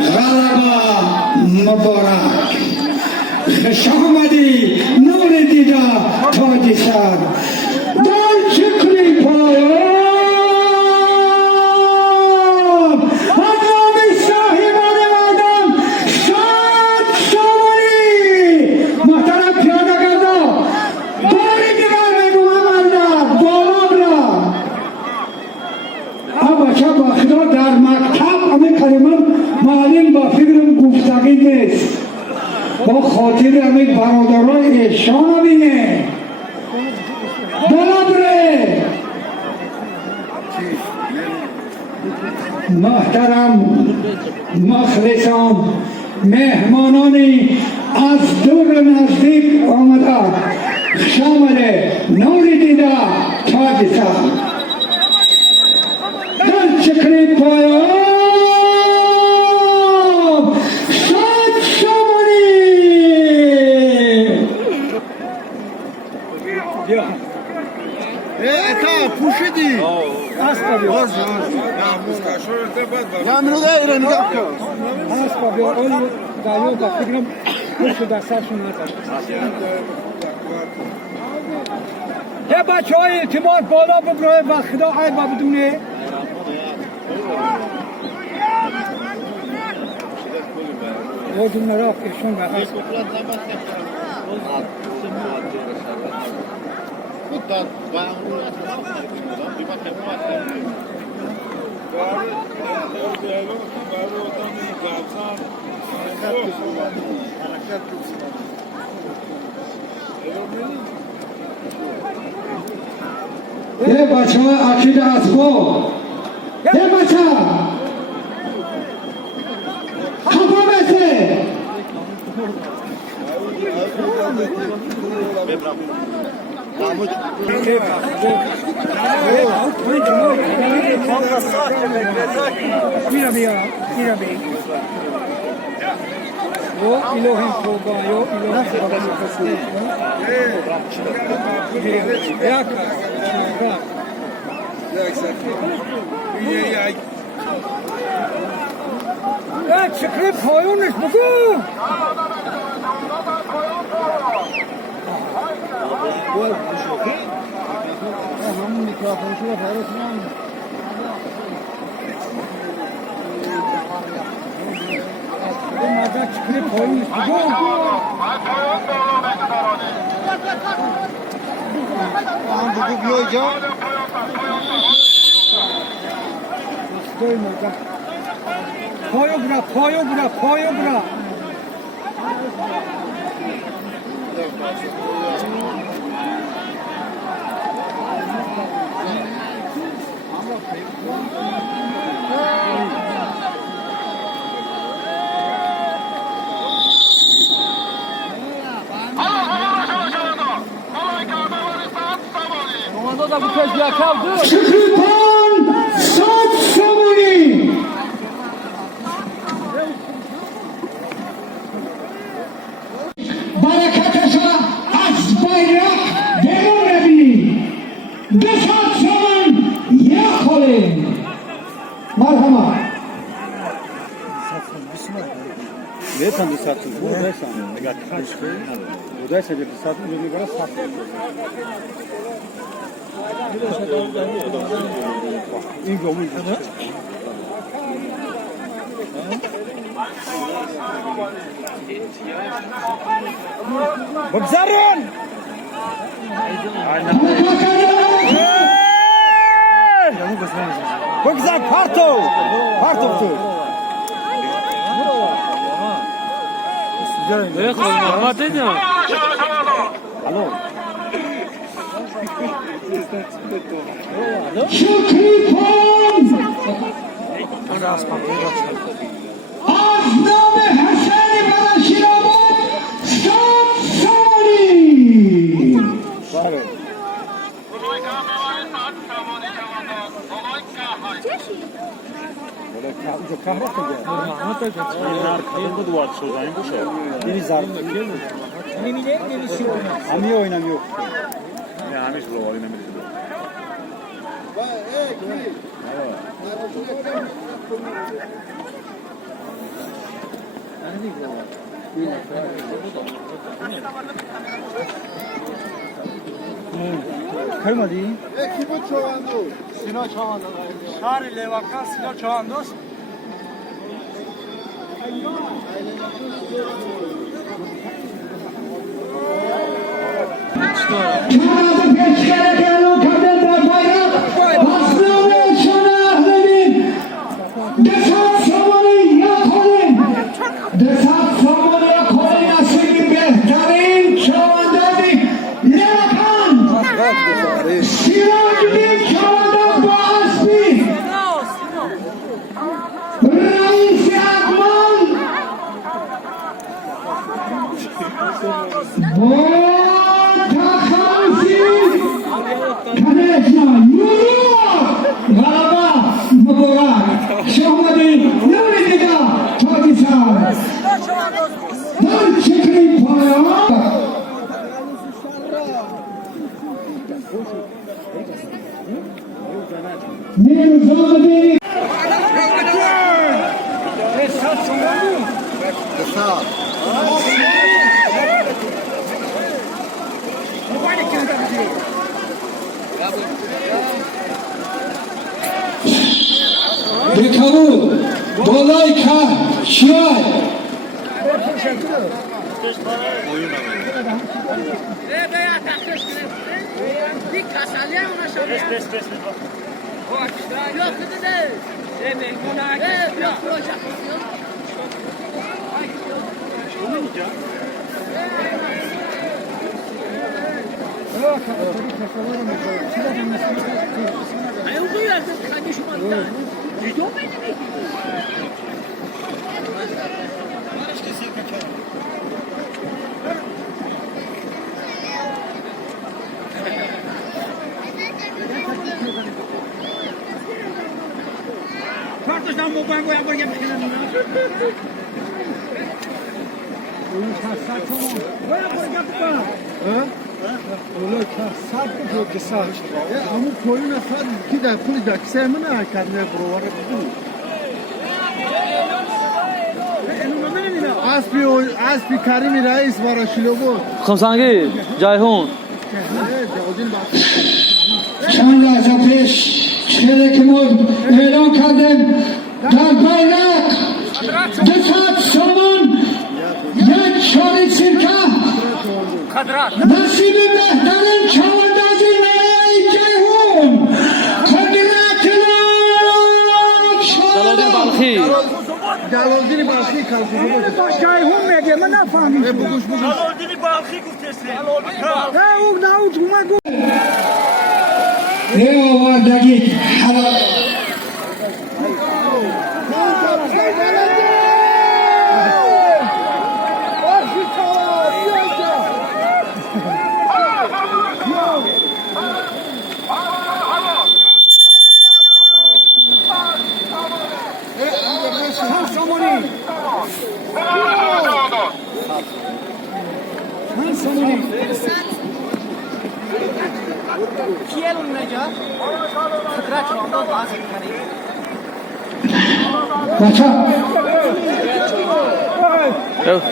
غلبه مبارک خوش آمدی نور دیده تاج سر در چکری پایان از نام صاحبان مردم شاد شماری محترم پیاده کرده باری دیگر میگویم الله بالا برا بچه با خدا در مکتب همه کلمه معلم با فکرم گفتگی نیست با خاطر همه برادرای ایشان بینه بالا بره محترم مخلصان مهمانانی از دور نزدیک آمده خوش آمده نوری دیده تاج سر در چکری پایان شاد شماری تا پوشیدی اسبا بیا یا منو دایره نگاه کن اسبا بیا اون دایو با فکرم پشت دستشون نزد یه بچه های اعتماد بالا ببروه و خدا خیر و بدونه خودم نراف ایشون به هست یه بچه های عقید اسباب یه بچه کپا بسه Mira bia, mira bia. O Elohim Kobayo, Elohim Kobayo. Yaka. Ya çıkıp koyunmuş bugün. Hamı mikrofonu şuraya paylaşmam. Bunlardan çıkıp koymuş bugün. Bugün yoyca Doymadı. Koyu bura, koyu bura, koyu bura. Komando da bu kez yakaldı. Çıkırpan saç samuni bereketesa az bayrak demon ebi desat zaman yakolin merhaba ne sandı sattın? Buradaysan. Buradaysa bir sattın bir göre sattın. İyi olmuş. Bakzarın! Bakzar parto! Parto tu! Ne koyma? Ma dedi mi? Alo. Çıkırpan az name Hasan Barashirabad saç samuni Arkasında duvar şuradan bu şey. Biri zar. Ami oynamıyor. Yani şu var yine bir. Kırmadı. Şari Levakan Sina Çoğandos. Kağıdı peşkere gelen kadınlar bayrak, aslı ve şanahlerin, desat samanı yakolin, desat samanı yakolin nasibi behtarin çavandadi Levakan, Siracüddin çavanda bu asbi, Reis-i Akman, Конечно, Голова, Мабурак, Шахмады, Нуридига, Тагисан. Дар чекри пая. Мирзадин. Bekavu, Dolayka, Şiay. همون کولی نفر کی در پولی در کسای من کردن برواره بدون اسبی کریمی رئیس بارشیلو بود خمسانگی جایهون چند لحظه پیش شرکمون اعلان کردیم در بیرق دسات سامان یک شاری سرکه نصیب بهترین چاوندازی ای جیهون جلالدین بلخی جلالدین بلخی کلکوزو بود Cayhun میگه من نفهمیدم. بگوش جلالدین بلخی گفتسی. نه او نه او تو ما گفت. ای آوردگی حلال بچه Yok.